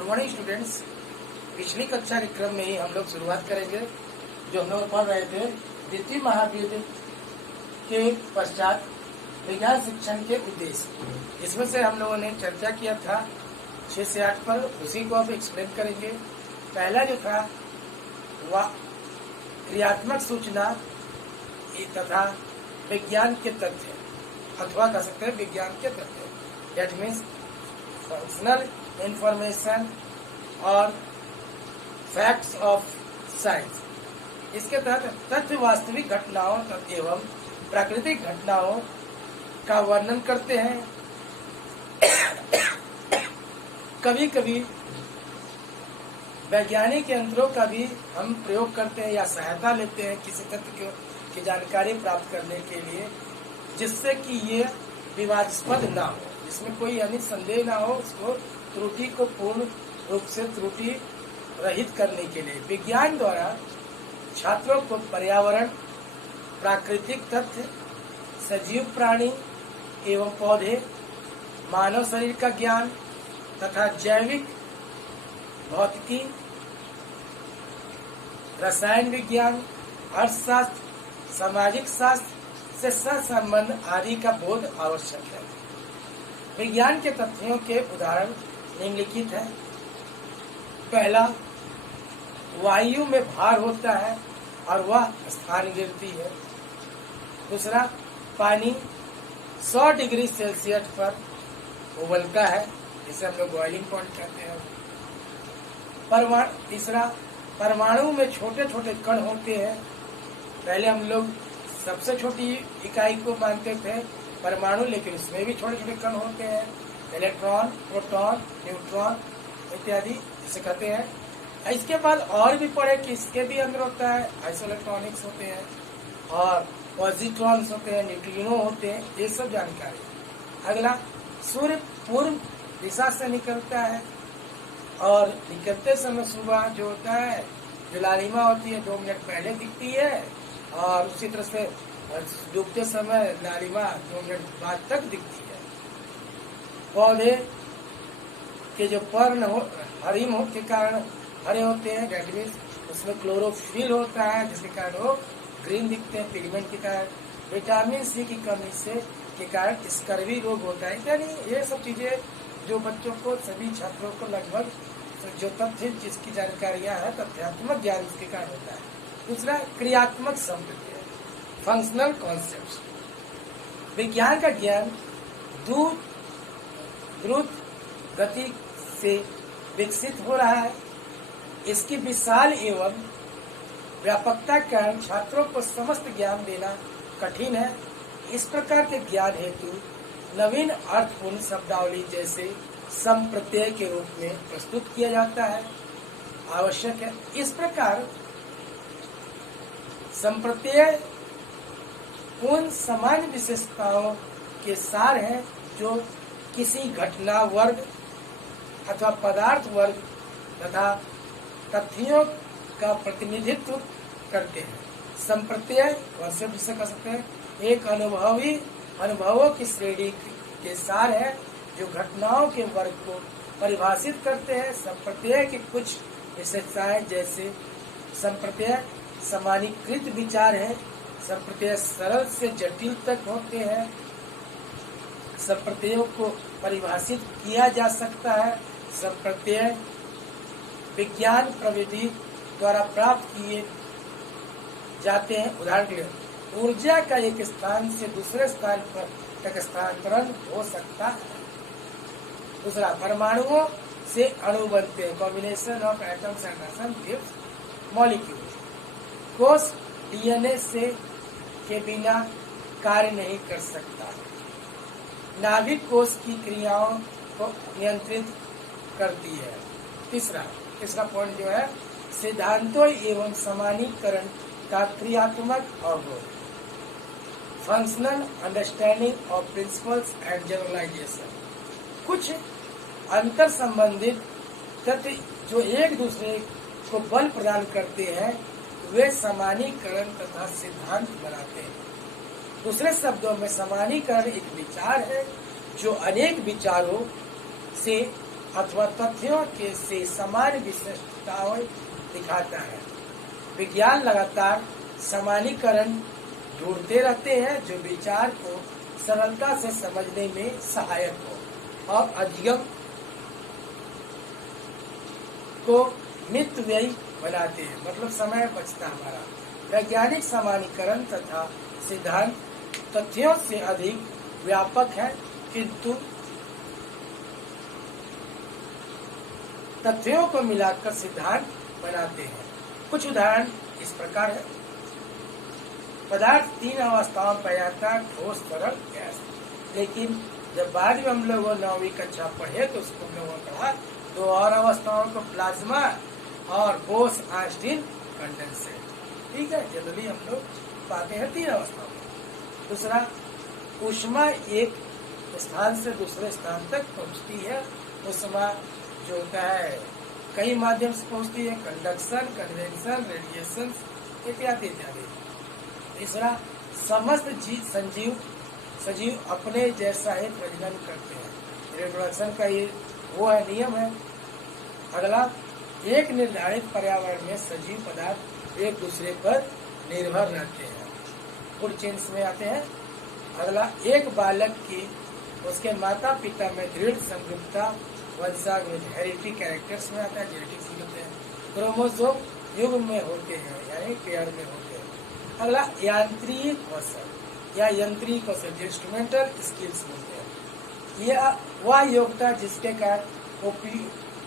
Good morning students. पिछली कक्षा के क्रम में ही हम लोग शुरुआत करेंगे जो हम लोग पढ़ रहे थे द्वितीय महायुद्ध के पश्चात विज्ञान शिक्षण के उद्देश्य। इसमें से हम लोगों ने चर्चा किया था 6 से 8 पर, उसी को अब एक्सप्लेन करेंगे। पहला जो था वह क्रियात्मक सूचना तथा विज्ञान के तथ्य, अथवा कह सकते हैं विज्ञान के तथ्य, दैट मीन्स फंक्शनल इंफॉर्मेशन और फैक्ट्स ऑफ साइंस। इसके तहत तथ्य वास्तविक घटनाओं एवं प्राकृतिक घटनाओं का वर्णन करते हैं। कभी कभी वैज्ञानिक यंत्रों का भी हम प्रयोग करते हैं या सहायता लेते हैं किसी तथ्य की जानकारी प्राप्त करने के लिए, जिससे कि ये विवादास्पद ना हो, जिसमें कोई यानी संदेह ना हो, उसको त्रुटि को पूर्ण रूप से त्रुटि रहित करने के लिए विज्ञान द्वारा छात्रों को पर्यावरण, प्राकृतिक तथ्य, सजीव प्राणी एवं पौधे, मानव शरीर का ज्ञान तथा जैविक, भौतिकी, रसायन विज्ञान, अर्थशास्त्र, सामाजिक शास्त्र से सहसंबंध आदि का बोध आवश्यक है। विज्ञान के तथ्यों के उदाहरण निम्नलिखित है। पहला, वायु में भार होता है और वह स्थान गिरती है। दूसरा, पानी 100 डिग्री सेल्सियस पर उबलता है, जिसे हम लोग बॉइलिंग पॉइंट कहते हैं। तीसरा, परमाणु में छोटे छोटे कण होते हैं। पहले हम लोग सबसे छोटी इकाई को मानते थे परमाणु, लेकिन उसमें भी छोटे छोटे कण होते हैं, इलेक्ट्रॉन, प्रोटॉन, न्यूट्रॉन इत्यादि जिसे कहते हैं। इसके बाद और भी पढ़े कि इसके भी अंदर होता है, आइसोइलेक्ट्रॉनिक्स होते हैं और पॉजिट्रॉन्स होते हैं, न्यूट्रिनो होते हैं, ये सब जानकारी। अगला, सूर्य पूर्व दिशा से निकलता है और निकलते समय सुबह जो होता है, जो लालिमा होती है 2 मिनट पहले दिखती है, और उसी तरह से डूबते समय लालिमा 2 मिनट बाद तक दिखती है। पौधे के जो पर्ण हरिम के कारण हरे होते हैं, डेट मीन्स उसमें क्लोरोफिल होता है, जिसके कारण वो ग्रीन दिखते हैं, पिगमेंट के कारण। विटामिन सी की कमी से के कारण स्कर्वी रोग होता है। यानी ये सब चीजें जो बच्चों को, सभी छात्रों को लगभग जो तथ्य जिसकी जानकारियां है, तथ्यात्मक ज्ञान इसके कारण होता है। दूसरा, क्रियात्मक संप्रत्यय, फंक्शनल कॉन्सेप्ट। विज्ञान का ज्ञान द्रुत गति से विकसित हो रहा है। इसकी विशाल एवं व्यापकता के कारण छात्रों को समस्त ज्ञान देना कठिन है। इस प्रकार के ज्ञान हेतु नवीन अर्थपूर्ण शब्दावली जैसे संप्रत्यय के रूप में प्रस्तुत किया जाता है, आवश्यक है। इस प्रकार संप्रत्यय उन सामान्य विशेषताओं के सार है जो किसी घटना वर्ग अथवा पदार्थ वर्ग तथा तथ्यों का प्रतिनिधित्व करते हैं। संप्रत्यय कॉन्सेप्ट जिसे कह सकते हैं, एक अनुभवों की श्रेणी के सार है जो घटनाओं के वर्ग को परिभाषित करते हैं। संप्रत्यय की कुछ विशेषताएं जैसे संप्रत्यय सामान्यीकृत विचार है, संप्रत्यय सरल से जटिल तक होते हैं, संप्रत्ययों को परिभाषित किया जा सकता है, संप्रत्यय विज्ञान प्रविधि द्वारा प्राप्त किए जाते हैं। उदाहरण के लिए, ऊर्जा का एक स्थान से दूसरे स्थान पर तक स्थानांतरण हो सकता है। दूसरा, परमाणुओं से अणु बनते हैं, combination of atoms and atom gives molecules. कोष डीएनए से के बिना कार्य नहीं कर सकता। नाभिक कोष की क्रियाओं को नियंत्रित करती है। तीसरा पॉइंट जो है, सिद्धांतों एवं सामान्यीकरण का क्रियात्मक अवबोध, functional understanding of principles and generalisation. कुछ अंतर संबंधित तथ्य जो एक दूसरे को बल प्रदान करते हैं, वे सामान्यीकरण तथा सिद्धांत बनाते हैं। दूसरे शब्दों में सामान्यीकरण एक विचार है जो अनेक विचारों से अथवा तथ्यों के से समान विशिष्टताएं दिखाता है। विज्ञान लगातार समानीकरण ढूंढते रहते हैं जो विचार को सरलता से समझने में सहायक हो और अध्ययन को मितव्ययी बनाते हैं, मतलब समय बचता हमारा। वैज्ञानिक समानीकरण तथा सिद्धांत तथ्यों से अधिक व्यापक है, किंतु तथ्यों को मिलाकर सिद्धांत बनाते हैं। कुछ उदाहरण इस प्रकार है। पदार्थ 3 अवस्थाओं में पाया जाता है, ठोस, तरल, गैस। लेकिन जब बाद में हम लोगों 9वीं कक्षा पढ़े तो उसको हम लोगों ने पढ़ा 2 और अवस्थाओं को, प्लाज्मा और बोस आइंस्टीन कंडेंसेट। ठीक है, जनरली हम लोग पाते हैं 3 अवस्थाओं में। दूसरा, ऊष्मा एक स्थान से दूसरे स्थान तक पहुंचती है। ऊष्मा जो होता है कई माध्यम से पहुंचती है, कंडक्शन, कन्वेंशन, रेडिएशन इत्यादि इत्यादि। तीसरा, समस्त सजीव अपने जैसा ही प्रजनन करते हैं। रिप्रोडक्शन का ये वो है, नियम है। अगला, एक निर्धारित पर्यावरण में सजीव पदार्थ एक दूसरे पर निर्भर रहते हैं। फूड चेन्स में आते हैं। अगला, एक बालक की उसके माता पिता में दृढ़ संयुक्ता वंशानुगत हेरिडिटी कैरेक्टर्स में आता है, जेनेटिक्स होते हैं। क्रोमोसोम युग में होते हैं, यानी पेयर में होते हैं। अगला, यांत्रिक कौशल या यंत्रीय कौशल, इंस्ट्रूमेंटल स्किल्स होते हैं। यह वह योग्यता जिसके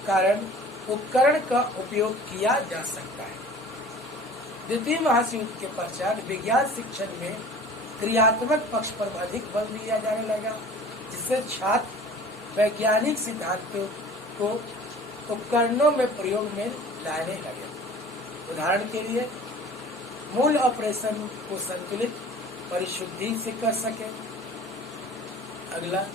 कारण उपकरण का उपयोग किया जा सकता है। द्वितीय महायुद्ध के पश्चात विज्ञान शिक्षण में क्रियात्मक पक्ष पर अधिक बल दिया जाने लगा, जिससे छात्र वैज्ञानिक सिद्धांतों को उपकरणों में प्रयोग में लाने लगे। उदाहरण के लिए, मूल ऑपरेशन को संतुलित परिशुद्धि से कर सके। अगला,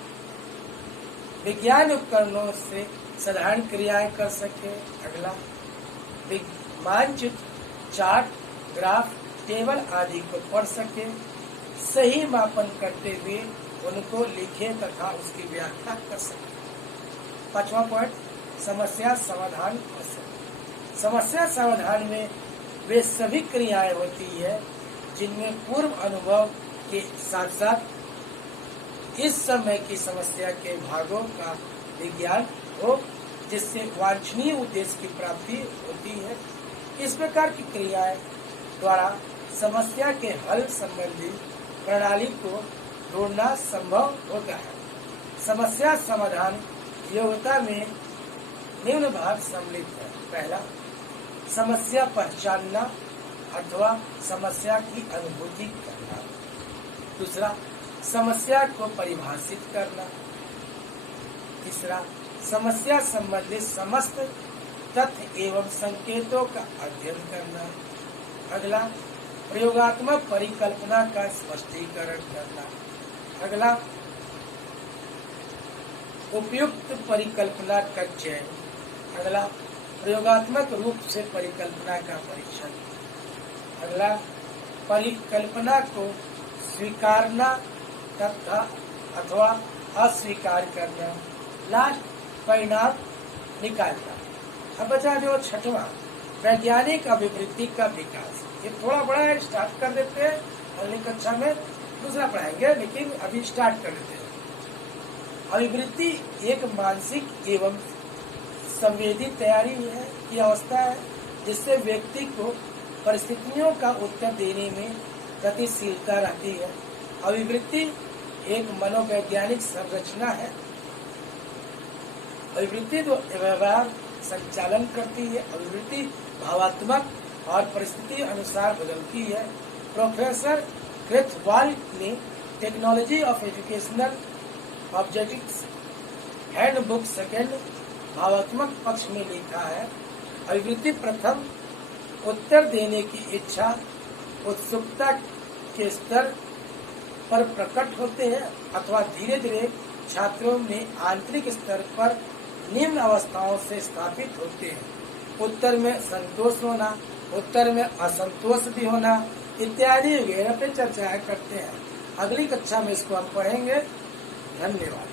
विज्ञान उपकरणों से साधारण क्रियाएं कर सके। अगला, मानचित्र, चार्ट, ग्राफ, टेबल आदि को पढ़ सके, सही मापन करते हुए उनको लिखे तथा उसकी व्याख्या कर सके। 5वां पॉइंट, समस्या समाधान कौशल। समस्या समाधान में वे सभी क्रियाएं होती है जिनमें पूर्व अनुभव के साथ साथ इस समय की समस्या के भागों का विज्ञान हो, जिससे वांछनीय उद्देश्य की प्राप्ति होती है। इस प्रकार की क्रियाएं द्वारा समस्या के हल संबंधी प्रणाली को ढूंढना संभव होता है। समस्या समाधान योग्यता में निम्न भाग सम्मिलित है। पहला, समस्या पहचानना अथवा समस्या की अनुभूति करना। दूसरा, समस्या को परिभाषित करना। तीसरा, समस्या संबंधित समस्त तथ्य एवं संकेतों का अध्ययन करना। अगला, प्रयोगात्मक परिकल्पना का स्पष्टीकरण करना। अगला, उपयुक्त परिकल्पना का चयन। अगला, प्रयोगात्मक रूप से परिकल्पना का परीक्षण। अगला, परिकल्पना को स्वीकारना तथा अथवा अस्वीकार करना। लास्ट, परिणाम निकालना। अब बचा जो 6वां, वैज्ञानिक अभिवृत्ति का विकास। ये थोड़ा बड़ा है, स्टार्ट कर देते हैं। अगली कक्षा में दूसरा पढ़ाएंगे, लेकिन अभी स्टार्ट कर देते हैं। अभिवृत्ति एक मानसिक एवं संवेदी तैयारी है की अवस्था है, जिससे व्यक्ति को परिस्थितियों का उत्तर देने में गतिशीलता रहती है। अभिवृत्ति एक मनोवैज्ञानिक संरचना है। अभिवृत्ति तो व्यवहार संचालन करती है। अभिवृत्ति भावात्मक और परिस्थिति अनुसार बदलती है। प्रोफेसर क्रेथवाल ने technology of educational objectives handbook second भावात्मक पक्ष में लिखा है, अभिवृत्ति प्रथम उत्तर देने की इच्छा उत्सुकता के स्तर पर प्रकट होते हैं अथवा धीरे धीरे छात्रों में आंतरिक स्तर पर निम्न अवस्थाओं से स्थापित होते हैं। उत्तर में संतोष होना, उत्तर में असंतोष भी होना इत्यादि वगैरह पे चर्चा करते हैं। अगली कक्षा में इसको हम पढ़ेंगे। धन्यवाद।